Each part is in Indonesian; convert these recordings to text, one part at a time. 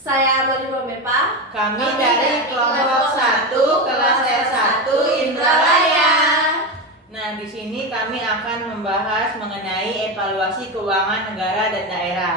Saya Malino Mepa. Kami dari kelompok 1 kelas S1 Indralaya. Nah, di sini kami akan membahas mengenai evaluasi keuangan negara dan daerah.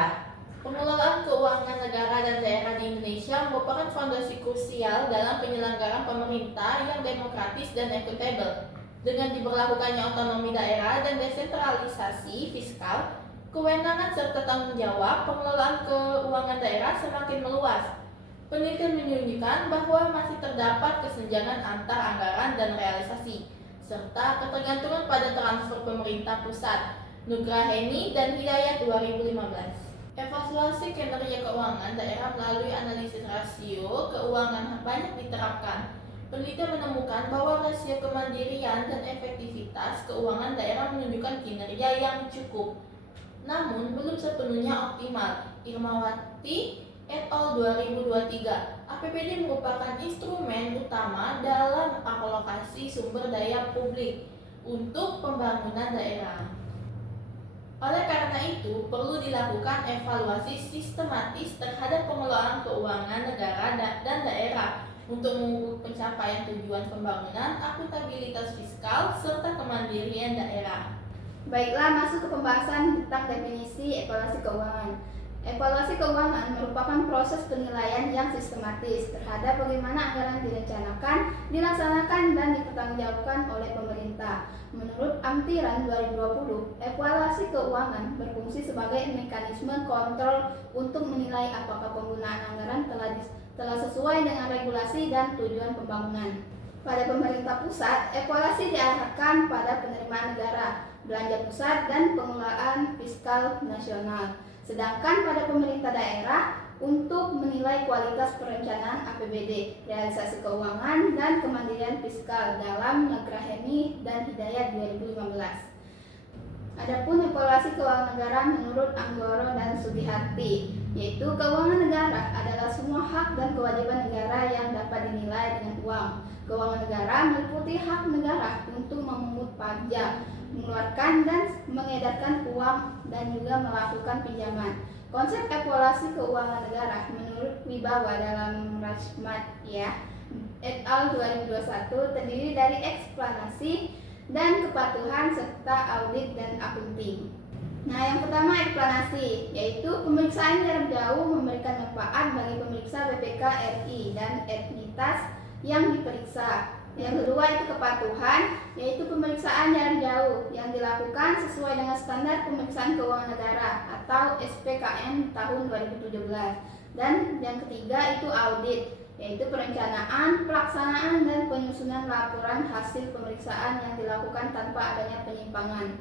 Pengelolaan keuangan negara dan daerah di Indonesia merupakan fondasi krusial dalam penyelenggaraan pemerintah yang demokratis dan akuntabel. Dengan diberlakukannya otonomi daerah dan desentralisasi fiskal, kewenangan serta tanggung jawab pengelolaan keuangan daerah semakin meluas. Penelitian menunjukkan bahwa masih terdapat kesenjangan antar anggaran dan realisasi, serta ketergantungan pada transfer pemerintah pusat. Nugraheni dan Hidayat 2015. Evaluasi kinerja keuangan daerah melalui analisis rasio keuangan banyak diterapkan. Penelitian menemukan bahwa rasio kemandirian dan efektivitas keuangan daerah menunjukkan kinerja yang cukup, namun belum sepenuhnya optimal. Irmawati et al. 2023. APBD merupakan instrumen utama dalam alokasi sumber daya publik untuk pembangunan daerah. Oleh karena itu, perlu dilakukan evaluasi sistematis terhadap pengelolaan keuangan negara dan daerah untuk mengukur pencapaian tujuan pembangunan, akuntabilitas fiskal, serta kemandirian daerah. Baiklah, masuk ke pembahasan tentang definisi evaluasi keuangan. Evaluasi keuangan merupakan proses penilaian yang sistematis terhadap bagaimana anggaran direncanakan, dilaksanakan, dan dipertanggungjawabkan oleh pemerintah. Menurut Amtiran 2020, evaluasi keuangan berfungsi sebagai mekanisme kontrol untuk menilai apakah penggunaan anggaran telah sesuai dengan regulasi dan tujuan pembangunan. Pada pemerintah pusat, evaluasi diarahkan pada penerimaan negara, belanja pusat, dan pengelolaan fiskal nasional. Sedangkan pada pemerintah daerah untuk menilai kualitas perencanaan APBD, realisasi keuangan, dan kemandirian fiskal dalam Nugraheni dan Hidayat 2015. Adapun evaluasi keuangan negara menurut Anggoro dan Sugihati, yaitu keuangan negara adalah semua hak dan kewajiban negara yang dapat dinilai dengan uang. Keuangan negara meliputi hak negara untuk memungut pajak, mengeluarkan dan mengedarkan uang, dan juga melakukan pinjaman. Konsep evaluasi keuangan negara menurut Wibawa dalam Rashmat et al. 2021 terdiri dari eksplanasi dan kepatuhan serta audit dan akunting. Nah, yang pertama eksplanasi, yaitu pemeriksaan jarak jauh memberikan manfaat bagi pemeriksa BPK RI dan entitas yang diperiksa. Yang kedua itu kepatuhan, yaitu pemeriksaan jarak jauh yang dilakukan sesuai dengan standar pemeriksaan keuangan negara atau SPKN tahun 2017. Dan yang ketiga itu audit, yaitu perencanaan, pelaksanaan, dan penyusunan laporan hasil pemeriksaan yang dilakukan tanpa adanya penyimpangan.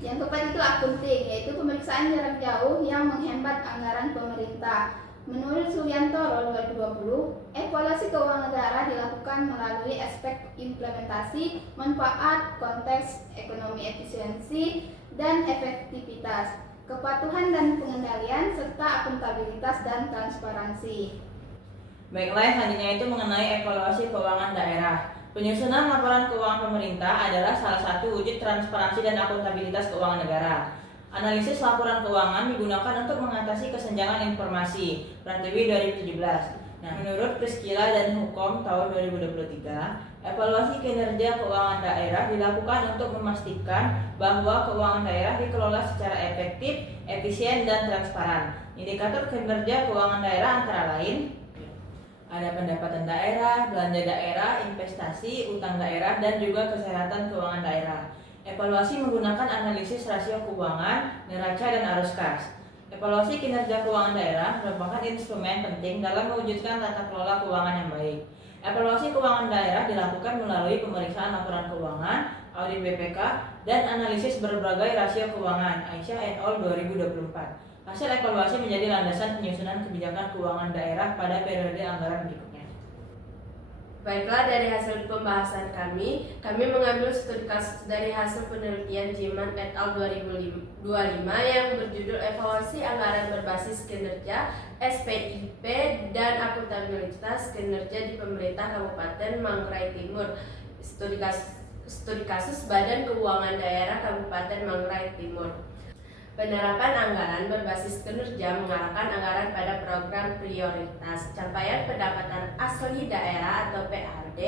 Yang keempat itu akunting, yaitu pemeriksaan jarak jauh yang menghemat anggaran pemerintah. Menurut Suryantoro 2020, evaluasi keuangan negara dilakukan melalui aspek implementasi, manfaat, konteks, ekonomi efisiensi, dan efektivitas, kepatuhan dan pengendalian, serta akuntabilitas dan transparansi. Baiklah, selanjutnya itu mengenai evaluasi keuangan daerah. Penyusunan laporan keuangan pemerintah adalah salah satu wujud transparansi dan akuntabilitas keuangan negara. Analisis laporan keuangan digunakan untuk mengatasi kesenjangan informasi. Pratiwi 2017. Nah, menurut Priscila dan Hukum tahun 2023, evaluasi kinerja keuangan daerah dilakukan untuk memastikan bahwa keuangan daerah dikelola secara efektif, efisien, dan transparan. Indikator kinerja keuangan daerah antara lain ada pendapatan daerah, belanja daerah, investasi, utang daerah, dan juga kesehatan keuangan daerah. Evaluasi menggunakan analisis rasio keuangan, neraca, dan arus kas. Evaluasi kinerja keuangan daerah merupakan instrumen penting dalam mewujudkan tata kelola keuangan yang baik. Evaluasi keuangan daerah dilakukan melalui pemeriksaan laporan keuangan, audit BPK, dan analisis berbagai rasio keuangan. Aisyah et al. 2024. Hasil evaluasi menjadi landasan penyusunan kebijakan keuangan daerah pada periode anggaran berikutnya. Baiklah, dari hasil pembahasan kami mengambil studi kasus dari hasil penelitian Jiman et al. 2025 yang berjudul Evaluasi Anggaran Berbasis Kinerja, SPIP, dan Akuntabilitas Kinerja di Pemerintah Kabupaten Manggarai Timur. Studi kasus Badan Keuangan Daerah Kabupaten Manggarai Timur. Penerapan anggaran berbasis kinerja mengarahkan anggaran pada program prioritas. Capaian pendapatan asli daerah atau PAD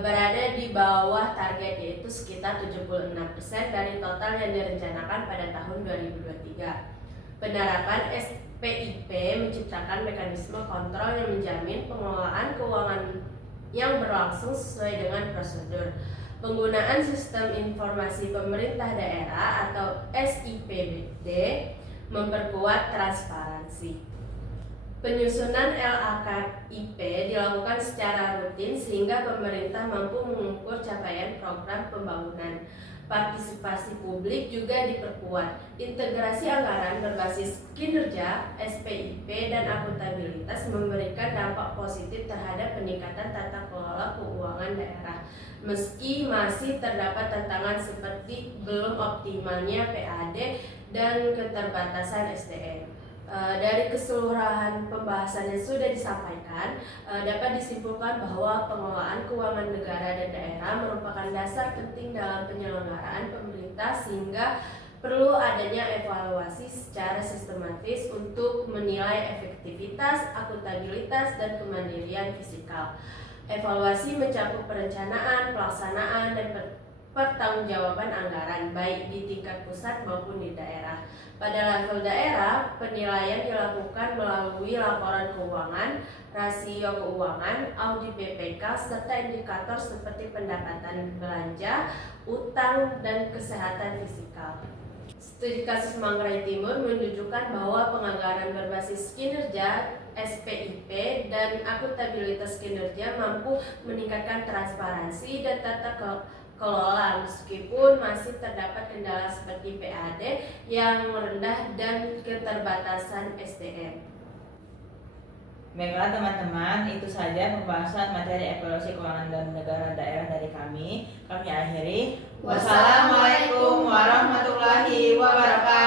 berada di bawah target, yaitu sekitar 76% dari total yang direncanakan pada tahun 2023. Penerapan SPIP menciptakan mekanisme kontrol yang menjamin pengelolaan keuangan yang berlangsung sesuai dengan prosedur. Penggunaan Sistem Informasi Pemerintah Daerah atau SIPD memperkuat transparansi. Penyusunan LAKIP dilakukan secara rutin sehingga pemerintah mampu mengukur capaian program pembangunan. Partisipasi publik juga diperkuat. Integrasi anggaran berbasis kinerja, SPIP, dan akuntabilitas memberikan dampak positif terhadap peningkatan tata kelola keuangan daerah. Meski masih terdapat tantangan seperti belum optimalnya PAD dan keterbatasan SDM. Dari keseluruhan pembahasan yang sudah disampaikan, dapat disimpulkan bahwa pengelolaan keuangan negara dan daerah merupakan dasar penting dalam penyelenggaraan pemerintah, sehingga perlu adanya evaluasi secara sistematis untuk menilai efektivitas, akuntabilitas, dan kemandirian fiskal. Evaluasi mencakup perencanaan, pelaksanaan, dan pertanggungjawaban anggaran baik di tingkat pusat maupun di daerah. Pada level daerah, penilaian dilakukan melalui laporan keuangan, rasio keuangan, audit BPK, serta indikator seperti pendapatan belanja, utang, dan kesehatan fiskal. Studi kasus Manggarai Timur menunjukkan bahwa penganggaran berbasis kinerja SPIP dan akuntabilitas kinerja mampu meningkatkan transparansi dan tata kelola, meskipun masih terdapat kendala seperti PAD yang rendah dan keterbatasan SDM. Baiklah teman-teman, itu saja pembahasan materi evaluasi keuangan dan negara daerah dari kami. Kami akhiri. Wassalamualaikum warahmatullahi wabarakatuh.